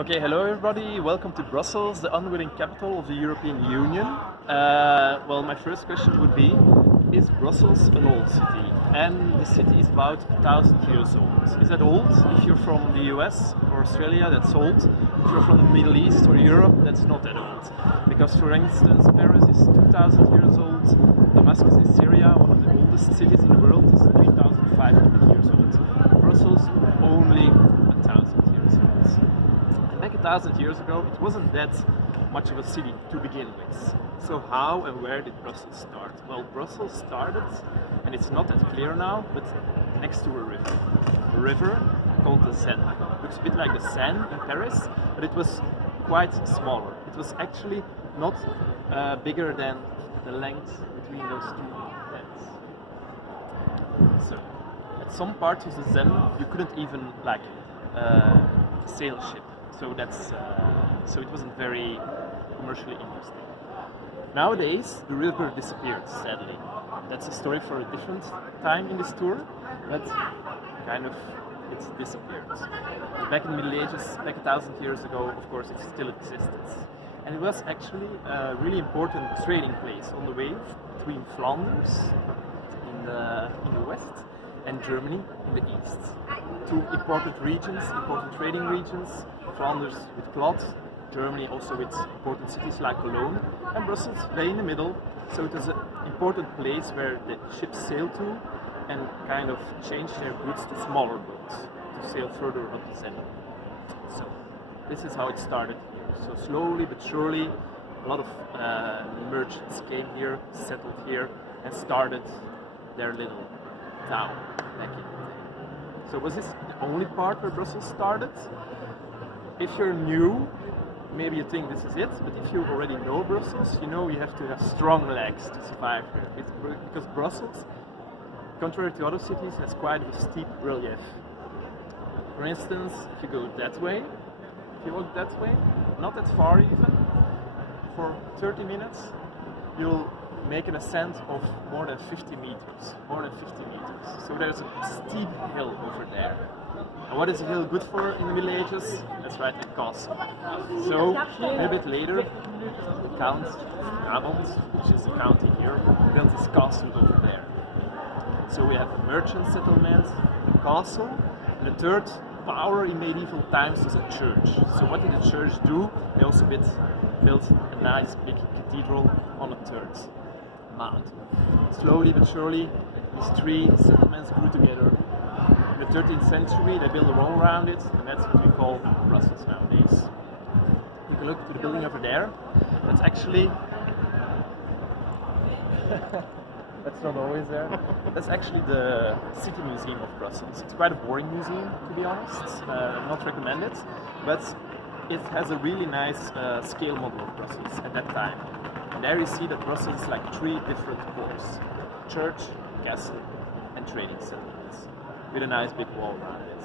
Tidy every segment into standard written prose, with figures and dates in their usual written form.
Okay, hello everybody, welcome to Brussels, the unwilling capital of the European Union. Well, my first question would be, is Brussels an old city? And the city is about 1,000 years old. Is that old? If you're from the US or Australia, that's old. If you're from the Middle East or Europe, that's not that old. Because for instance, Paris is 2,000 years old, Damascus in Syria, one of the oldest cities in the world, is 3,500 years old. Brussels, only 1,000 years old. Back 1,000 years ago, it wasn't that much of a city to begin with. So how and where did Brussels start? Well, Brussels started, and it's not that clear now, but next to a river called the Seine. It looks a bit like the Seine in Paris, but it was quite smaller. It was actually not bigger than the length between those two ends. So, at some parts of the Seine, you couldn't even sail a ship. So so it wasn't very commercially interesting. Nowadays, the river disappeared, sadly. That's a story for a different time in this tour, but it's disappeared. Back in the Middle Ages, like 1,000 years ago, of course, it still existed. And it was actually a really important trading place on the way between Flanders in the west and Germany in the east. Two important regions, important trading regions, Flanders with cloth, Germany also with important cities like Cologne, and Brussels right in the middle, so it was an important place where the ships sailed to and kind of changed their goods to smaller boats to sail further up the Seine. So this is how it started here. So slowly but surely a lot of merchants came here, settled here and started their little town back in the day. So was this the only part where Brussels started? If you're new, maybe you think this is it, but if you already know Brussels, you know you have to have strong legs to survive here. Because Brussels, contrary to other cities, has quite a steep relief. For instance, if you go that way, if you walk that way, not that far even, for 30 minutes, you'll make an ascent of more than 50 meters. So there's a steep hill over there. And what is a hill good for in the Middle Ages? That's right, a castle. So a bit later, the Count Brabant, which is the county here, built this castle over there. So we have a merchant settlement, a castle, and the third power in medieval times was a church. So what did the church do? They also built a nice big cathedral on a third mountain. Slowly but surely, these three settlements grew together. In the 13th century, they built a wall around it, and that's what we call Brussels nowadays. You can look to the building over there. That's actually that's not always there. That's actually the City Museum of Brussels. It's quite a boring museum, to be honest. Not recommended, but it has a really nice scale model of Brussels at that time. And there you see that Brussels is like three different cores: church, castle, and trading settlements, with a nice big wall around it.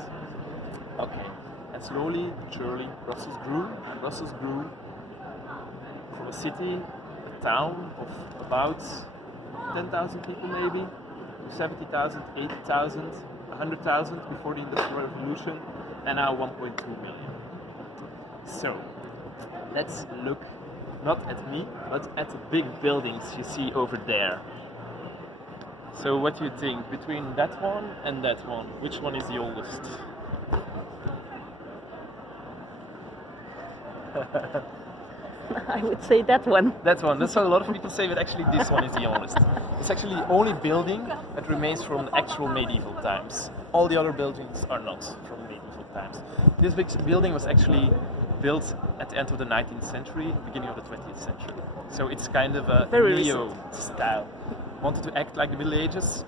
Okay, and slowly, surely, Brussels grew. Brussels grew from a city, a town of about 10,000 people maybe, 70,000, 80,000, 100,000 before the Industrial Revolution, and now 1.2 million. So, let's look not at me, but at the big buildings you see over there. So what do you think, between that one and that one, which one is the oldest? I would say that one. That one, that's what a lot of people say, but actually this one is the oldest. It's actually the only building that remains from actual medieval times. All the other buildings are not from medieval times. This big building was actually built at the end of the 19th century, beginning of the 20th century. So it's kind of a neo style. Wanted to act like the Middle Ages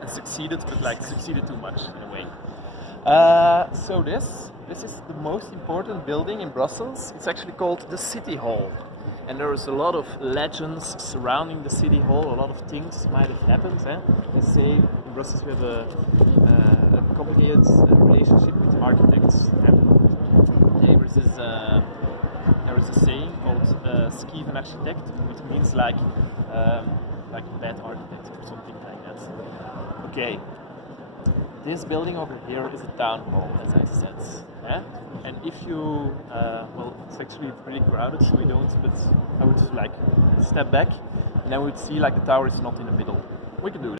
and succeeded, but succeeded too much in a way. So this is the most important building in Brussels. It's actually called the City Hall. And there is a lot of legends surrounding the City Hall. A lot of things might have happened. They say in Brussels we have a complicated relationship with architects. There is a saying called "skive een architect," which means like bad architect or something like that. Okay, this building over here is a town hall, as I said. And if you, well, it's actually pretty crowded, so we don't, but I would like step back and I would see like the tower is not in the middle. We can do it.